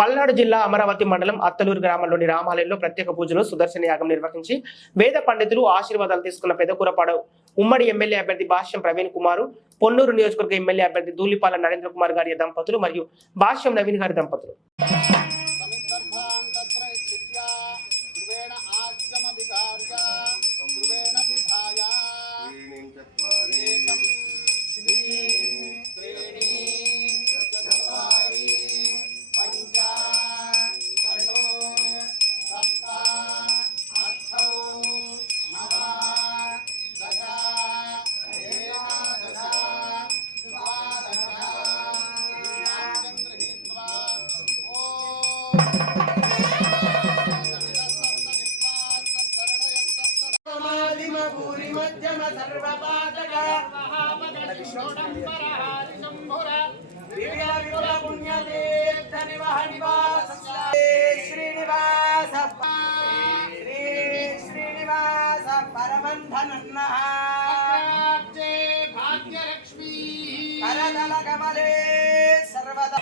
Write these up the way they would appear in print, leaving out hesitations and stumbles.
పల్నాడు జిల్లా అమరావతి మండలం అత్తలూరు గ్రామంలోని రామాలయంలో ప్రత్యేక పూజలు సుదర్శన యాగం నిర్వహించి వేద పండితులు ఆశీర్వాదాలు తీసుకున్న పెదకూరపాడు ఉమ్మడి ఎమ్మెల్యే అభ్యర్థి భాష్యం ప్రవీణ్ కుమార్, పొన్నూరు నియోజకవర్గ ఎమ్మెల్యే అభ్యర్థి ధూళిపాల నరేంద్ర కుమార్ గారి దంపతులు మరియు భాష్యం నవీన్ గారి దంపతులు. श्रीनिवास परमंधनन्ना भाग्यलक्ष्मी करदल कमले सर्वदा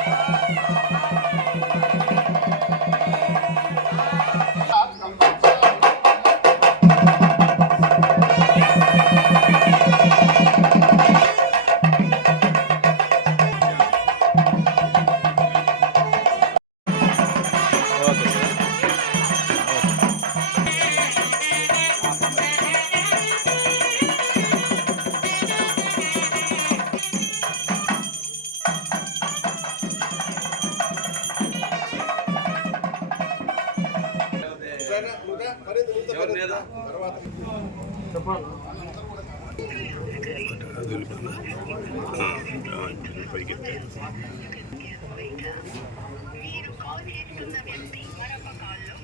మీరు కాల్ చేస్తున్న వ్యక్తి మరొక కాల్లో